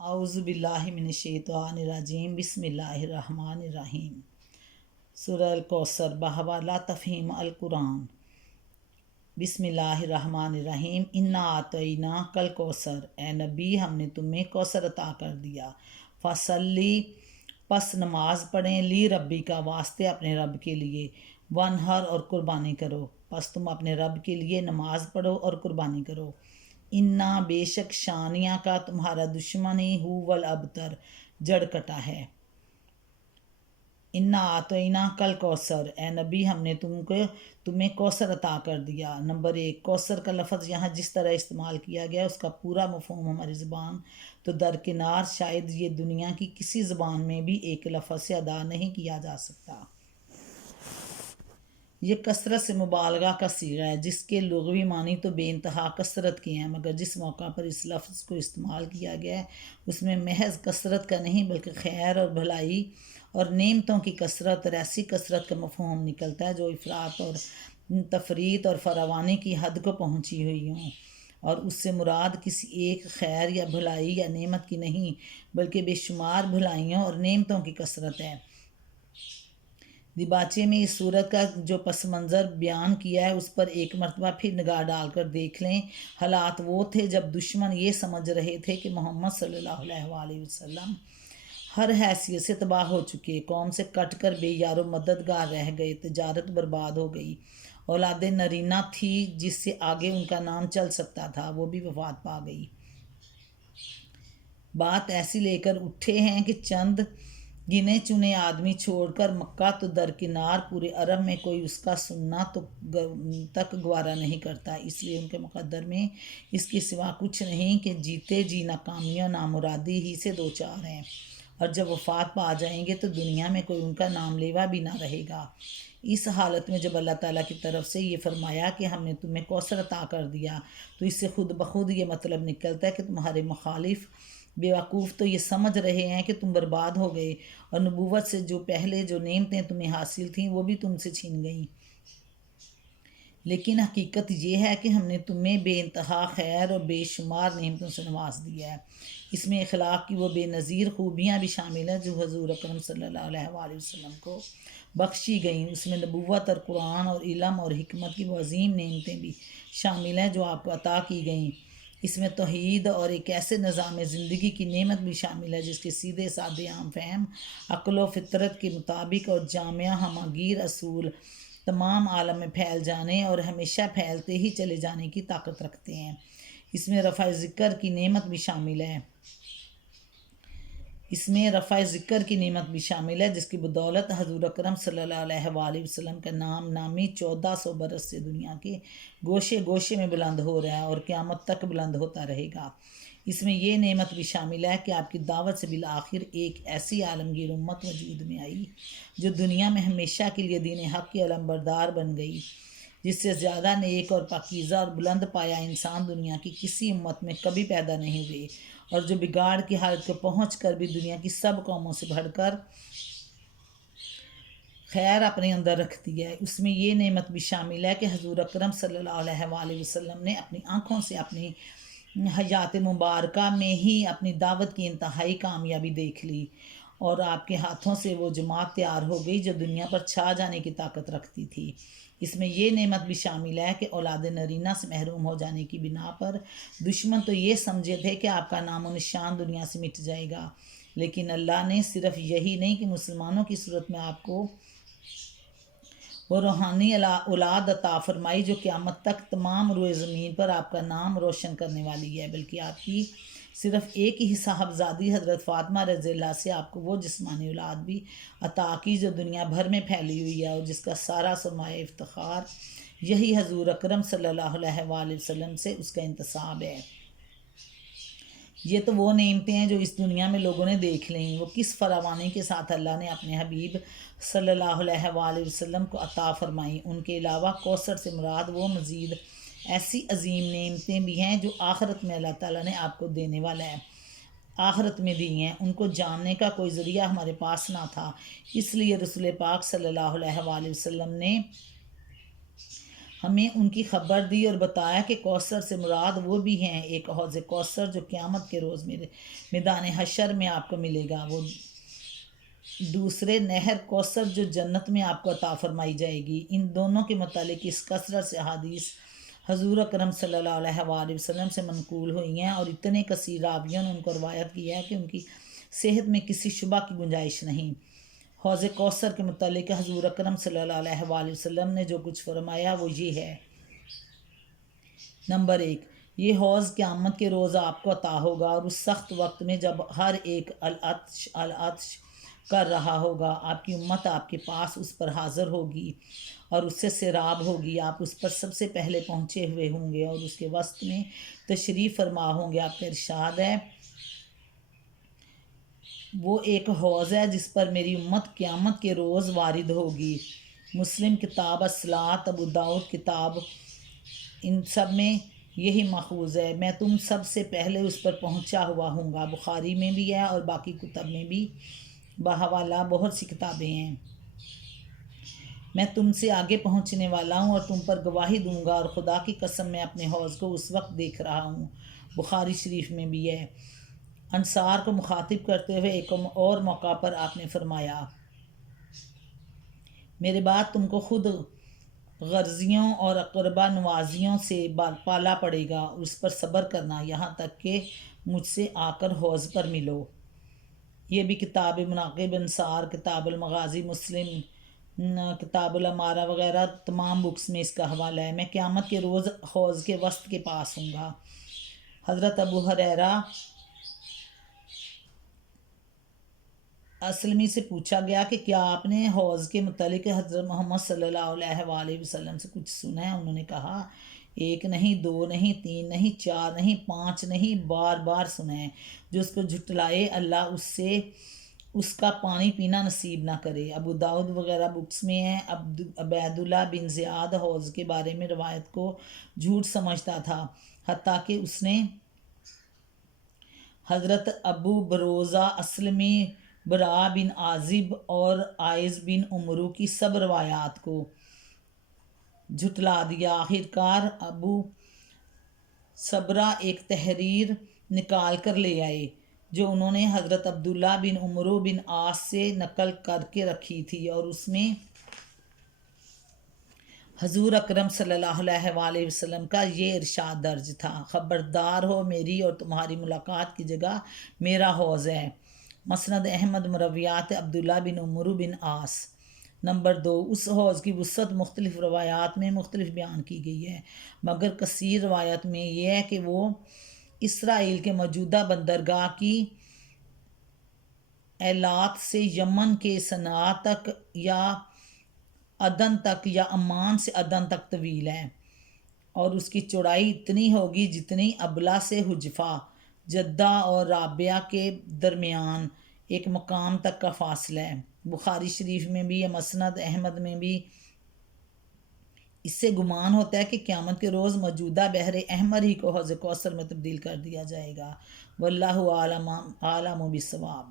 اعوذ باللہ من الشیطان الرجیم بسم اللہ الرحمن الرحیم سورہ الکوثر بحوالہ تفہیم القرآن بسم اللہ الرحمن الرحیم انا اعطیناک کل کوثر، اے نبی ہم نے تمہیں کوثر عطا کر دیا۔ فصلی پس نماز پڑھیں، لی ربی کا واسطے اپنے رب کے لیے، ونہر اور قربانی کرو، پس تم اپنے رب کے لیے نماز پڑھو اور قربانی کرو۔ انا بے شک شانیہ کا تمہارا دشمن ہی الابتر جڑ کٹا ہے۔ انا آتینا کل کوثر، اے نبی ہم نے تمہیں کوثر عطا کر دیا۔ نمبر 1، کوثر کا لفظ یہاں جس طرح استعمال کیا گیا اس کا پورا مفہوم ہماری زبان تو درکنار شاید یہ دنیا کی کسی زبان میں بھی ایک لفظ سے ادا نہیں کیا جا سکتا۔ یہ کثرت سے مبالغہ کا صیغہ ہے جس کے لغوی معنی تو بے انتہا کثرت کے ہیں، مگر جس موقع پر اس لفظ کو استعمال کیا گیا ہے اس میں محض کثرت کا نہیں بلکہ خیر اور بھلائی اور نعمتوں کی کثرت اور ایسی کثرت کا مفہوم نکلتا ہے جو افراط اور تفریط اور فراوانی کی حد کو پہنچی ہوئی ہوں، اور اس سے مراد کسی ایک خیر یا بھلائی یا نعمت کی نہیں بلکہ بے شمار بھلائیوں اور نعمتوں کی کثرت ہے۔ دیباچے میں اس صورت کا جو پس منظر بیان کیا ہے اس پر ایک مرتبہ پھر نگاہ ڈال کر دیکھ لیں۔ حالات وہ تھے جب دشمن یہ سمجھ رہے تھے کہ محمد صلی اللہ علیہ وسلم ہر حیثیت سے تباہ ہو چکے، قوم سے کٹ کر بے یار و مددگار رہ گئے، تجارت برباد ہو گئی، اولاد نرینہ تھی جس سے آگے ان کا نام چل سکتا تھا وہ بھی وفات پا گئی۔ بات ایسی لے کر اٹھے ہیں کہ چند گنے چنے آدمی چھوڑ کر مکہ تو درکنار پورے عرب میں کوئی اس کا سننا تک گوارا نہیں کرتا، اس لیے ان کے مقدر میں اس کے سوا کچھ نہیں کہ جیتے جی ناکامی و نامرادی ہی سے دوچار ہیں، اور جب وفات پا جائیں گے تو دنیا میں کوئی ان کا نام لیوا بھی نہ رہے گا۔ اس حالت میں جب اللہ تعالیٰ کی طرف سے یہ فرمایا کہ ہم نے تمہیں کوثر عطا کر دیا تو اس سے خود بخود یہ مطلب نکلتا ہے کہ تمہارے مخالف بیوقوف تو یہ سمجھ رہے ہیں کہ تم برباد ہو گئے اور نبوت سے جو پہلے جو نعمتیں تمہیں حاصل تھیں وہ بھی تم سے چھین گئیں، لیکن حقیقت یہ ہے کہ ہم نے تمہیں بے انتہا خیر اور بے شمار نعمتوں سے نواز دیا ہے۔ اس میں اخلاق کی وہ بے نظیر خوبیاں بھی شامل ہیں جو حضور اکرم صلی اللہ علیہ وسلم کو بخشی گئیں، اس میں نبوت اور قرآن اور علم اور حکمت کی وہ عظیم نعمتیں بھی شامل ہیں جو آپ کو عطا کی گئیں، اس میں توحید اور ایک ایسے نظام زندگی کی نعمت بھی شامل ہے جس کے سیدھے سادے عام فہم عقل و فطرت کے مطابق اور جامعہ ہماگیر اصول تمام عالم میں پھیل جانے اور ہمیشہ پھیلتے ہی چلے جانے کی طاقت رکھتے ہیں۔ اس میں رفع ذکر کی نعمت بھی شامل ہے جس کی بدولت حضور اکرم صلی اللہ علیہ وسلم کا نام نامی 1400 برس سے دنیا کے گوشے گوشے میں بلند ہو رہا ہے اور قیامت تک بلند ہوتا رہے گا۔ اس میں یہ نعمت بھی شامل ہے کہ آپ کی دعوت سے بالآخر ایک ایسی عالمگیر امت وجود میں آئی جو دنیا میں ہمیشہ کے لیے دین حق کی علمبردار بن گئی، جس سے زیادہ نیک اور پاکیزہ اور بلند پایا انسان دنیا کی کسی امت میں کبھی پیدا نہیں ہوئے، اور جو بگاڑ کی حالت کو پہنچ کر بھی دنیا کی سب قوموں سے بڑھ کر خیر اپنے اندر رکھتی ہے۔ اس میں یہ نعمت بھی شامل ہے کہ حضور اکرم صلی اللہ علیہ وسلم نے اپنی آنکھوں سے اپنی حیات مبارکہ میں ہی اپنی دعوت کی انتہائی کامیابی دیکھ لی، اور آپ کے ہاتھوں سے وہ جماعت تیار ہو گئی جو دنیا پر چھا جانے کی طاقت رکھتی تھی۔ اس میں یہ نعمت بھی شامل ہے کہ اولاد نرینہ سے محروم ہو جانے کی بنا پر دشمن تو یہ سمجھے تھے کہ آپ کا نام و نشان دنیا سے مٹ جائے گا، لیکن اللہ نے صرف یہی نہیں کہ مسلمانوں کی صورت میں آپ کو وہ روحانی اولاد عطا فرمائی جو قیامت تک تمام روئے زمین پر آپ کا نام روشن کرنے والی ہے، بلکہ آپ کی صرف ایک ہی صاحبزادی حضرت فاطمہ رضی اللہ سے آپ کو وہ جسمانی اولاد بھی عطا کی جو دنیا بھر میں پھیلی ہوئی ہے، اور جس کا سارا سرمایہ افتخار یہی حضور اکرم صلی اللہ علیہ وسلم سے اس کا انتساب ہے۔ یہ تو وہ نعمتیں ہیں جو اس دنیا میں لوگوں نے دیکھ لیں، وہ کس فراوانی کے ساتھ اللہ نے اپنے حبیب صلی اللہ علیہ وسلم کو عطا فرمائیں۔ ان کے علاوہ کوثر سے مراد وہ مزید ایسی عظیم نعمتیں بھی ہیں جو آخرت میں اللہ تعالیٰ نے آپ کو دینے والا ہے، آخرت میں دی ہیں، ان کو جاننے کا کوئی ذریعہ ہمارے پاس نہ تھا، اس لیے رسول پاک صلی اللہ علیہ وسلم نے ہمیں ان کی خبر دی اور بتایا کہ کوثر سے مراد وہ بھی ہیں ایک حوض کوثر جو قیامت کے روز میدان حشر میں آپ کو ملے گا، وہ دوسرے نہر کوثر جو جنت میں آپ کو عطا فرمائی جائے گی۔ ان دونوں کے متعلق اس کثرت سے حدیث حضور اکرم صلی اللہ علیہ وآلہ وسلم سے منقول ہوئی ہیں اور اتنے کثیر راویوں نے ان کو روایت کی ہے کہ ان کی صحت میں کسی شبہ کی گنجائش نہیں۔ حوض کوثر کے متعلق حضور اکرم صلی اللہ علیہ وآلہ وسلم نے جو کچھ فرمایا وہ یہ ہے۔ نمبر 1، یہ حوض قیامت کے روز آپ کو عطا ہوگا اور اس سخت وقت میں جب ہر ایک العطش کر رہا ہوگا، آپ کی امت آپ کے پاس اس پر حاضر ہوگی اور اس سے سیراب ہوگی، آپ اس پر سب سے پہلے پہنچے ہوئے ہوں گے اور اس کے وسط میں تشریف فرما ہوں گے۔ آپ کا ارشاد ہے، وہ ایک حوض ہے جس پر میری امت قیامت کے روز وارد ہوگی۔ مسلم کتاب الصلاۃ، ابو داؤد کتاب، ان سب میں یہی ماخوذ ہے، میں تم سب سے پہلے اس پر پہنچا ہوا ہوں گا۔ بخاری میں بھی ہے اور باقی کتب میں بھی بحوالہ بہت سی کتابیں ہیں۔ میں تم سے آگے پہنچنے والا ہوں اور تم پر گواہی دوں گا، اور خدا کی قسم میں اپنے حوض کو اس وقت دیکھ رہا ہوں۔ بخاری شریف میں بھی ہے۔ انصار کو مخاطب کرتے ہوئے ایک اور موقع پر آپ نے فرمایا، میرے بعد تم کو خود غرضیوں اور اقربا نوازیوں سے پالا پڑے گا، اس پر صبر کرنا یہاں تک کہ مجھ سے آ کر حوض پر ملو۔ یہ بھی کتاب مناقب انصار، کتاب المغازی، مسلم، کتاب الامارہ وغیرہ تمام بکس میں اس کا حوالہ ہے۔ میں قیامت کے روز حوض کے وسط کے پاس ہوں گا۔ حضرت ابو ہریرہ اسلمی سے پوچھا گیا کہ کیا آپ نے حوض کے متعلق حضرت محمد صلی اللہ علیہ وآلہ وسلم سے کچھ سنا ہے؟ انہوں نے کہا، ایک نہیں، دو نہیں، تین نہیں، چار نہیں، پانچ نہیں، بار بار سنا ہے۔ جو اس کو جھٹلائے اللہ اس کا پانی پینا نصیب نہ کرے۔ ابو داؤد وغیرہ بکس میں ہے۔ عبید اللہ بن زیاد حوض کے بارے میں روایت کو جھوٹ سمجھتا تھا، حتیٰ کہ اس نے حضرت ابو بروزہ اسلمی، برا بن عازب اور عائز بن عمرو کی سب روایات کو جھٹلا دیا۔ آخرکار ابو صبرہ ایک تحریر نکال کر لے آئے جو انہوں نے حضرت عبداللہ بن عمرو بن عاص سے نقل کر کے رکھی تھی، اور اس میں حضور اکرم صلی اللہ علیہ وآلہ وسلم کا یہ ارشاد درج تھا، خبردار ہو، میری اور تمہاری ملاقات کی جگہ میرا حوض ہے۔ مسند احمد، مرویات عبداللہ بن عمرو بن عاص۔ نمبر 2، اس حوض کی وسعت مختلف روایات میں مختلف بیان کی گئی ہے، مگر کثیر روایت میں یہ ہے کہ وہ اسرائیل کے موجودہ بندرگاہ کی ایلات سے یمن کے صنعاء تک یا عدن تک یا عمان سے عدن تک طویل ہے، اور اس کی چوڑائی اتنی ہوگی جتنی ابلا سے حجفہ، جدہ اور رابعہ کے درمیان ایک مقام تک کا فاصلہ ہے۔ بخاری شریف میں بھی، مسند احمد میں بھی۔ اس سے گمان ہوتا ہے کہ قیامت کے روز موجودہ بحر احمر ہی کو حوض کوثر میں تبدیل کر دیا جائے گا۔ واللہ عالم بالصواب۔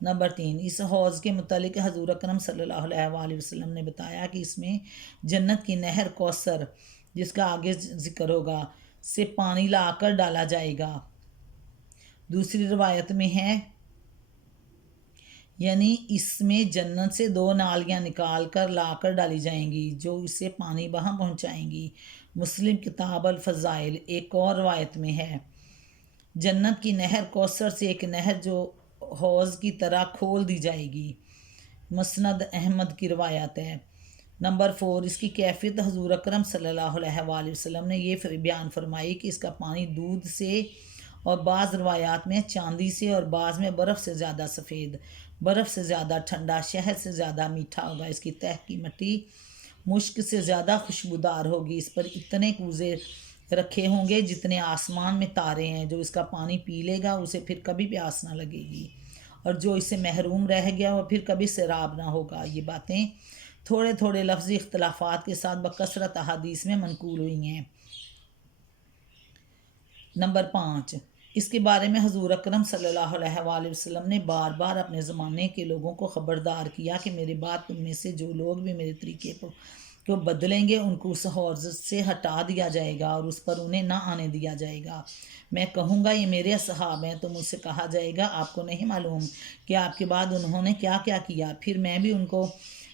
نمبر 3، اس حوض کے متعلق حضور اکرم صلی اللہ علیہ وآلہ وسلم نے بتایا کہ اس میں جنت کی نہر کوثر، جس کا آگے ذکر ہوگا، سے پانی لا کر ڈالا جائے گا۔ دوسری روایت میں ہے، یعنی اس میں جنت سے 2 نالیاں نکال کر لا کر ڈالی جائیں گی جو اسے پانی وہاں پہنچائیں گی۔ مسلم کتاب الفضائل، ایک اور روایت میں ہے، جنت کی نہر کوثر سے ایک نہر جو حوض کی طرح کھول دی جائے گی۔ مسند احمد کی روایت ہے۔ نمبر 4، اس کی کیفیت حضور اکرم صلی اللہ علیہ وآلہ وسلم نے یہ بیان فرمائی کہ اس کا پانی دودھ سے، اور بعض روایات میں چاندی سے، اور بعض میں برف سے زیادہ سفید، برف سے زیادہ ٹھنڈا، شہد سے زیادہ میٹھا ہوگا۔ اس کی تہ کی مٹی مشک سے زیادہ خوشبودار ہوگی۔ اس پر اتنے کوزے رکھے ہوں گے جتنے آسمان میں تارے ہیں۔ جو اس کا پانی پی لے گا اسے پھر کبھی پیاس نہ لگے گی، اور جو اسے محروم رہ گیا وہ پھر کبھی سیراب نہ ہوگا۔ یہ باتیں تھوڑے تھوڑے لفظی اختلافات کے ساتھ بکثرت احادیث میں منقول ہوئی ہیں۔ نمبر 5، اس کے بارے میں حضور اکرم صلی اللہ علیہ وآلہ وسلم نے بار بار اپنے زمانے کے لوگوں کو خبردار کیا کہ میرے بعد تم میں سے جو لوگ بھی میرے طریقے کو کو بدلیں گے ان کو اس حوض سے ہٹا دیا جائے گا اور اس پر انہیں نہ آنے دیا جائے گا۔ میں کہوں گا یہ میرے اصحاب ہیں، تو مجھ سے کہا جائے گا آپ کو نہیں معلوم کہ آپ کے بعد انہوں نے کیا کیا کیا؟ پھر میں بھی ان کو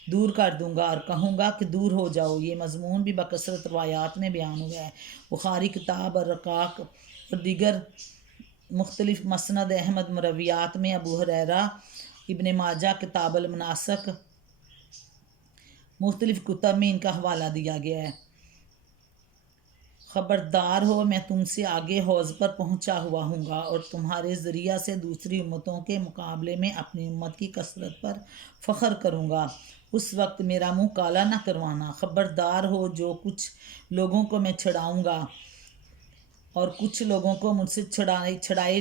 دور کر دوں گا اور کہوں گا کہ دور ہو جاؤ۔ یہ مضمون بھی بکثرت روایات میں بیان ہوا ہے۔ بخاری کتاب الرقاق اور دیگر مختلف مسند احمد مرویات میں، ابو ہریرہ، ابن ماجہ کتاب المناسک، مختلف کتب میں ان کا حوالہ دیا گیا ہے۔ خبردار ہو، میں تم سے آگے حوض پر پہنچا ہوا ہوں گا اور تمہارے ذریعہ سے دوسری امتوں کے مقابلے میں اپنی امت کی کثرت پر فخر کروں گا۔ اس وقت میرا منہ کالا نہ کروانا۔ خبردار ہو، جو کچھ لوگوں کو میں چھڑاؤں گا اور کچھ لوگوں کو مجھ سے چھڑائے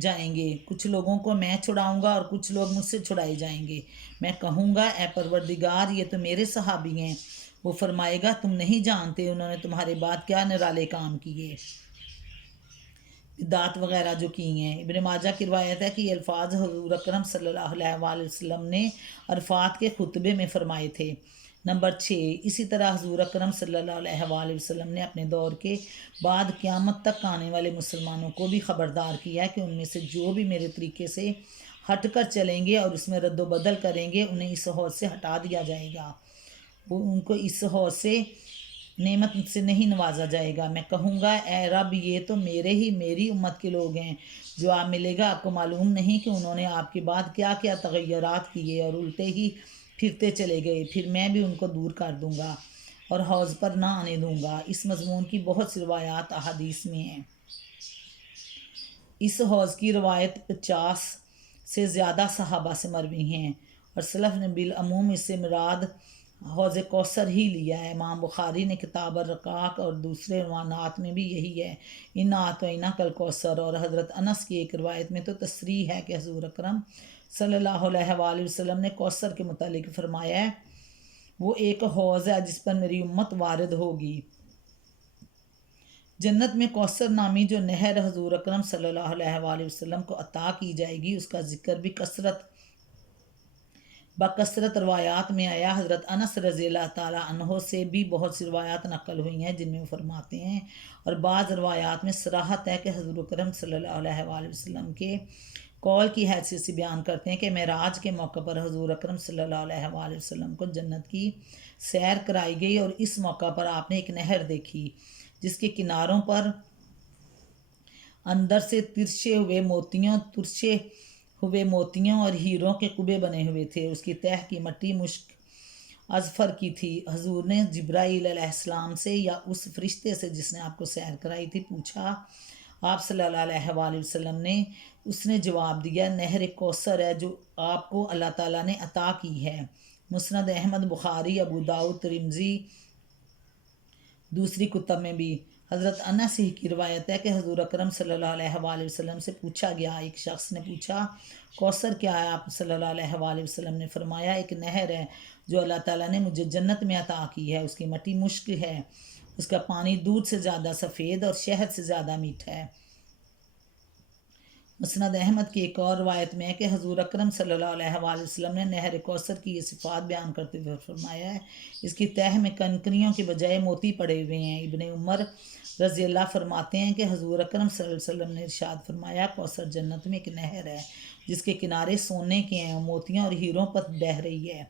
جائیں گے، کچھ لوگوں کو میں چھڑاؤں گا اور کچھ لوگ مجھ سے چھڑائے جائیں گے۔ میں کہوں گا اے پروردگار یہ تو میرے صحابی ہیں۔ وہ فرمائے گا تم نہیں جانتے انہوں نے تمہارے بعد کیا نرالے کام کیے، بدعات وغیرہ جو کی ہیں۔ ابن ماجہ کی روایت ہے کہ یہ الفاظ حضور اکرم صلی اللہ علیہ وآلہ وسلم نے عرفات کے خطبے میں فرمائے تھے۔ نمبر 6، اسی طرح حضور اکرم صلی اللہ علیہ وآلہ وسلم نے اپنے دور کے بعد قیامت تک آنے والے مسلمانوں کو بھی خبردار کیا کہ ان میں سے جو بھی میرے طریقے سے ہٹ کر چلیں گے اور اس میں رد و بدل کریں گے انہیں اس حوض سے ہٹا دیا جائے گا، وہ ان کو اس حوض سے نعمت سے نہیں نوازا جائے گا۔ میں کہوں گا اے رب یہ تو میری امت کے لوگ ہیں۔ جواب ملے گا آپ کو معلوم نہیں کہ انہوں نے آپ کے بعد کیا کیا تغیرات کیے اور الٹے ہی پھرتے چلے گئے۔ پھر میں بھی ان کو دور کر دوں گا اور حوض پر نہ آنے دوں گا۔ اس مضمون کی بہت سی روایات احادیث میں ہیں۔ اس حوض کی روایت 50 سے زیادہ صحابہ سے مروی ہیں اور سلف نے بالعموم اس سے مراد حوض کوثر ہی لیا ہے۔ امام بخاری نے کتاب الرقاق اور دوسرے عنوانات میں بھی یہی ہے۔ انا اعطیناک الکوثر، اور حضرت انس کی ایک روایت میں تو تصریح ہے کہ حضور اکرم صلی اللہ علیہ وآلہ وسلم نے کوثر کے متعلق فرمایا ہے وہ ایک حوض ہے جس پر میری امت وارد ہوگی۔ جنت میں کوثر نامی جو نہر حضور اکرم صلی اللہ علیہ وآلہ وسلم کو عطا کی جائے گی اس کا ذکر بھی بکثرت روایات میں آیا۔ حضرت انس رضی اللہ تعالیٰ عنہ سے بھی بہت سی روایات نقل ہوئی ہیں جن میں وہ فرماتے ہیں، اور بعض روایات میں صراحت ہے کہ حضور اکرم صلی اللہ علیہ وآلہ وسلم کے قول کی حیثیت سے بیان کرتے ہیں کہ معراج کے موقع پر حضور اکرم صلی اللہ علیہ وآلہ وسلم کو جنت کی سیر کرائی گئی اور اس موقع پر آپ نے ایک نہر دیکھی جس کے کناروں پر اندر سے ترشے ہوئے موتیوں اور ہیروں کے کبے بنے ہوئے تھے۔ اس کی تہہ کی مٹی مشک اذفر کی تھی۔ حضور نے جبرائیل علیہ السلام سے یا اس فرشتے سے جس نے آپ کو سیر کرائی تھی پوچھا، آپ صلی اللہ علیہ وآلہ وسلم نے، اس نے جواب دیا نہر کوثر ہے جو آپ کو اللہ تعالیٰ نے عطا کی ہے۔ مسند احمد، بخاری، ابو داؤد، ترمذی، دوسری کتب میں بھی۔ حضرت انس ہی کی روایت ہے کہ حضور اکرم صلی اللہ علیہ وآلہ وسلم سے پوچھا گیا، ایک شخص نے پوچھا کوثر کیا ہے؟ آپ صلی اللہ علیہ وآلہ وسلم نے فرمایا ایک نہر ہے جو اللہ تعالیٰ نے مجھے جنت میں عطا کی ہے، اس کی مٹی مشک ہے، اس کا پانی دودھ سے زیادہ سفید اور شہد سے زیادہ میٹھا ہے۔ مسند احمد کی ایک اور روایت میں ہے کہ حضور اکرم صلی اللہ علیہ وآلہ وسلم نے نہر کوثر کی یہ صفات بیان کرتے ہوئے فرمایا ہے اس کی تہہ میں کنکریوں کے بجائے موتی پڑے ہوئے ہیں۔ ابن عمر رضی اللہ فرماتے ہیں کہ حضور اکرم صلی اللہ علیہ وسلم نے ارشاد فرمایا کوثر جنت میں ایک نہر ہے جس کے کنارے سونے کے ہیں، موتیوں اور ہیروں پر بہہ رہی ہے،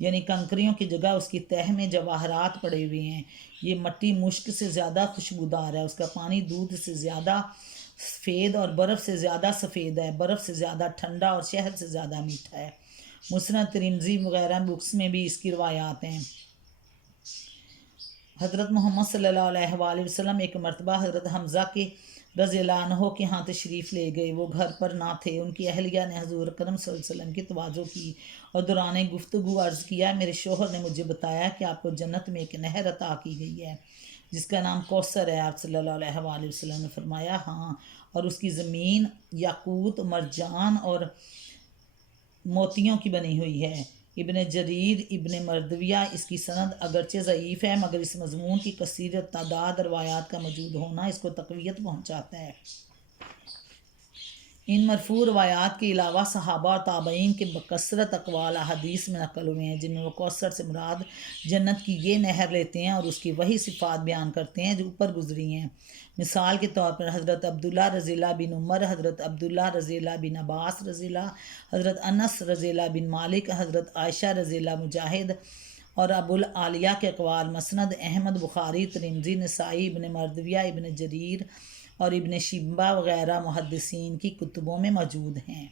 یعنی کنکریوں کی جگہ اس کی تہہ میں جواہرات پڑے ہوئے ہیں۔ یہ مٹی مشک سے زیادہ خوشبودار ہے، اس کا پانی دودھ سے زیادہ سفید اور برف سے زیادہ سفید ہے، برف سے زیادہ ٹھنڈا اور شہد سے زیادہ میٹھا ہے۔ مسند ترمذی وغیرہ بکس میں بھی اس کی روایات ہیں۔ حضرت محمد صلی اللہ علیہ وآلہ وسلم ایک مرتبہ حضرت حمزہ کے رضی اللہ عنہ کے ہاں تشریف لے گئے، وہ گھر پر نہ تھے۔ ان کی اہلیہ نے حضور اکرم صلی اللہ علیہ وسلم کی تواضع کی اور دوران گفتگو عرض کیا میرے شوہر نے مجھے بتایا کہ آپ کو جنت میں ایک نہر عطا کی گئی ہے جس کا نام کوثر ہے۔ آپ صلی اللہ علیہ وآلہ وسلم نے فرمایا ہاں، اور اس کی زمین یاقوت، مرجان اور موتیوں کی بنی ہوئی ہے۔ ابن جریر ابن مردویہ اس کی سند اگرچہ ضعیف ہے مگر اس مضمون کی کثیر تعداد روایات کا موجود ہونا اس کو تقویت پہنچاتا ہے۔ ان مرفوع روایات کے علاوہ صحابہ اور تابعین کے بکثرت اقوال احادیث میں نقل ہوئے ہیں، جن میں وہ کوثر سے مراد جنت کی یہ نہر لیتے ہیں اور اس کی وہی صفات بیان کرتے ہیں جو اوپر گزری ہیں۔ مثال کے طور پر حضرت عبداللہ رضی اللہ بن عمر، حضرت عبداللہ رضی اللہ بن عباس رضی اللہ، حضرت انس رضی اللہ بن مالک، حضرت عائشہ رضی اللہ، مجاہد اور ابو العالیہ کے اقوال مسند احمد، بخاری، ترمذی، نسائی، ابن مردویہ، ابن جریر اور ابن شیبہ وغیرہ محدثین کی کتبوں میں موجود ہیں۔